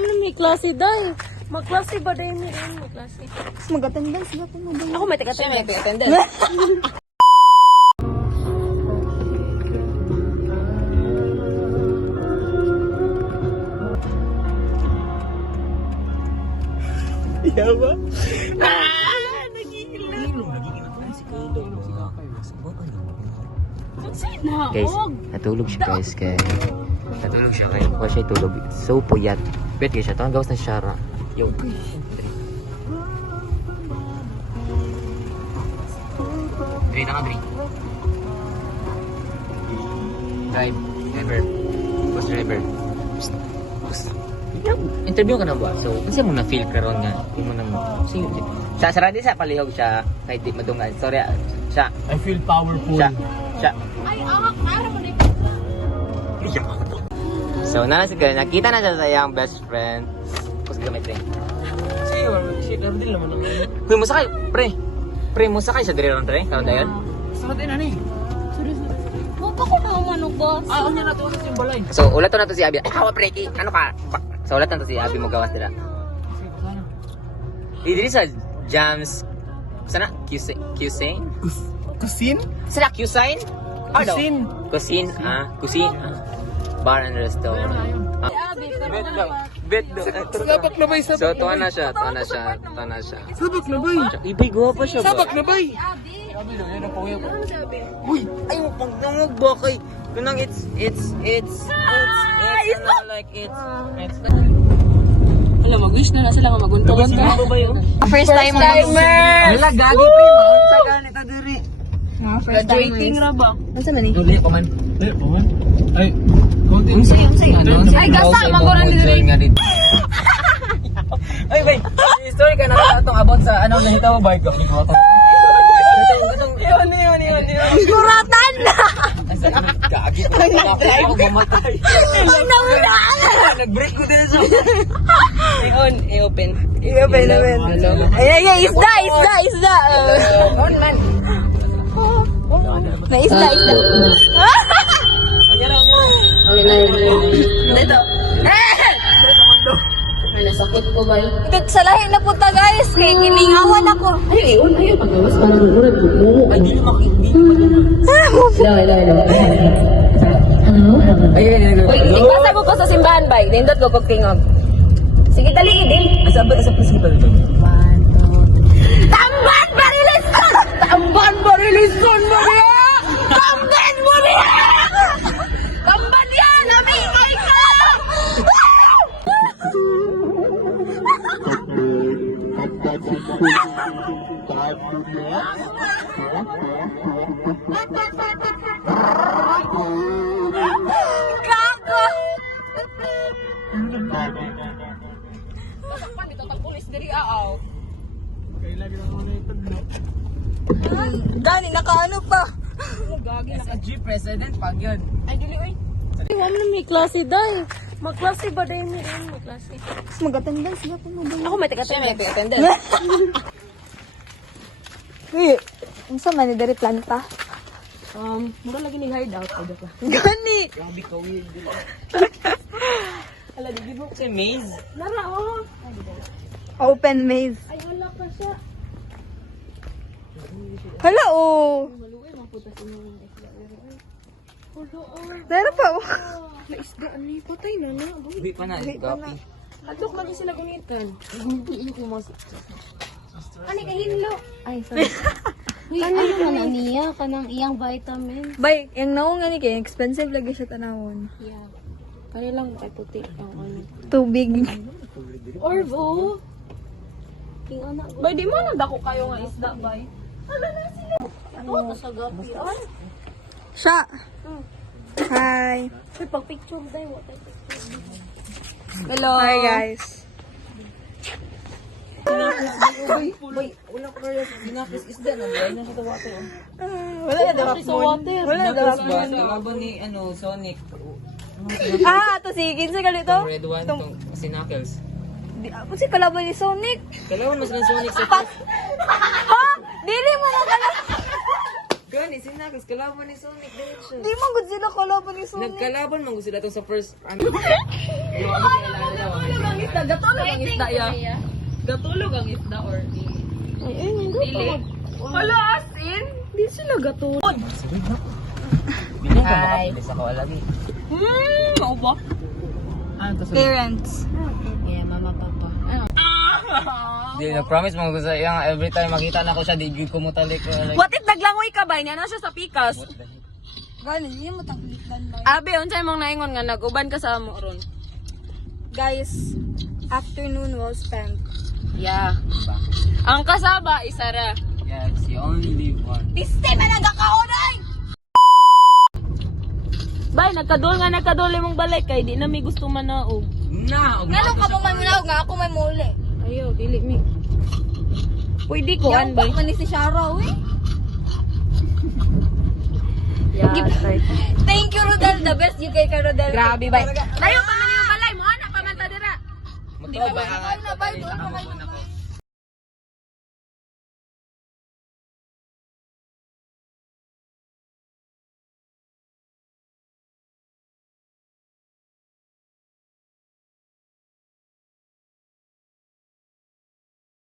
Ma'am na may klase day. Magklase ba day ni rin? May klase. Mag-attendance ba kung mag- Ako may taga-attendance. Yawa? Guys, natulog siya guys kaya natulog siya kaya wala siya tulog so puyat bet guys siya tangan gawas na Shara yo Dre na ka Dre driver bus driver interview ka na ba? So, kasi mo na-feel ka ron nga hindi mo nang sa saradi sa palihog siya kahit di madungan sorry siya I feel powerful. siya so nana si girl nakita na siya sa iyang best friend tapos gamit rin Shit, naman din naman ang... huy mo sakay pre mo sakay sa dire ron tre karon dayon Sa din ano eh? Wapa ko na manok boss. Ah, ano na to yung balay? so ulat to na to si Abi ay hawa pre ki ano ka so ulat na to si Abi mo gawas dira diri sa jams sana Cuisine Kusin? sana Cuisine Kusin? Cuisine bar and restaurant bet do Sabak na bay, so tuwa na siya Sabak na bay. ibig pa siya ba Sabak na bay. uy ay mo pang nangog ba kay kunang it's ano, like it's Alam, mag-wish na sila nga maguntungan ka. First timer. wala gagi pa yun unsa ganito diri Graduating ra ba? Ano sa nani? dili pa man Ay, paman. Ay, konti. Ay, gasa, maguran diri. nga dito ay bay story ka na atong abot sa ano nahita mo ba ko yun Kuratan na! gagi ako mamatay nag-break ko din sa i-open Ay, isda! on man Na isda. dito Nasakit ko ba yun? Ito sa lahi na punta guys. Kaya giningawan ako. Ayun, paggawas pa ng murag. ay di na makindi Hello. ay Uy, basa mo ko sa simbahan ba? Nindot ko kog tingog. Sige, dali din. asa principal to Tamban Bariliston! Tamban Bariliston mo niya! Tamban mo niya! Tamban yan! Namingay ka! Gago! Masakpan dito tag pulis diri aaw. Dani, nakaano pa? sa G president pag yun Ay, dili, oy. Ma'am na may klase day. Magklase ba day ni rin? May klase. Mag-attendance ba kung mag- Ako may taga-attendance. Uy, unsa man ni diri planta? Mura lagi ni hideout. Ay, dito. Gani! grabe ka weird Ala, di mo. si Maze Lara, oh. Open maze. Ay, wala pa siya. Hala, oh! Maluwi, maputas yung isda. Hulo, oh. Meron pa, oh. Naisda ni patay na na. hindi pa na copy Atok lagi sila gunitan. hindi ko mas Ani ka hinlo. Ay, sorry. Ano man niya kanang iyang vitamin. Bay, yung naong nga ni kay expensive lagi siya tanawon. Yeah. Kani lang kay puti ang ano. Tubig. Orbo. King anak. Bay di mo na dako kayo nga isda bay. Hala na sila. Ano sa gabi? Ay, Siya. Hi. may pag-picture day what type picture. Hello. Hi, guys. wala ko rin ginapis isda na wala na sa water Wala na daw Sa water. Wala na daw habang ni Sonic Ah, to si Kinsa ganito? red one tong si Knuckles Ako si kalaban ni Sonic. kailangan mas ng Sonic sa Ha? Dili mo na kalaban. gani si Knuckles kalaban ni Sonic diretso Di man gud sila kalaban ni Sonic. nagkalaban man sila to sa first ano siya, gatulog ang isda ya. Gatulog ang isda or di. Ay, Dili. Hala, asin? Di sila gatulog. Bilang ka makapilis ako lagi. Ano ba? Parents. Yeah, mama, papa. Di, nag-promise mo ko sa iya every time makita na ko siya, di ko mo talik. What if naglangoy ka ba? Niya na siya sa pikas. Gano'n, yun mo tanglitan ba? Abi, unsay mong naingon nga nag-uban ka sa amo ron? Guys, afternoon well spent. Yeah. Ang kasaba, isara. Yes, you only live one. Piste man ang kakaunay! Bay, nagkadol mong balik kay di na may gusto manaog. Na, Ganun ka mo man mulaw nga ako may muli. Ayaw, dili mi. Pwede ko an bay. Yan, ni si Shara, uy. Yeah, Thank you, Rodel. The best you kay ka, Rodel. grabe bay. Layo pa man yung balay mo, ana pa man ta dira. Magkao ba ang Ay, na, bay, doon ka, bay, doon ka.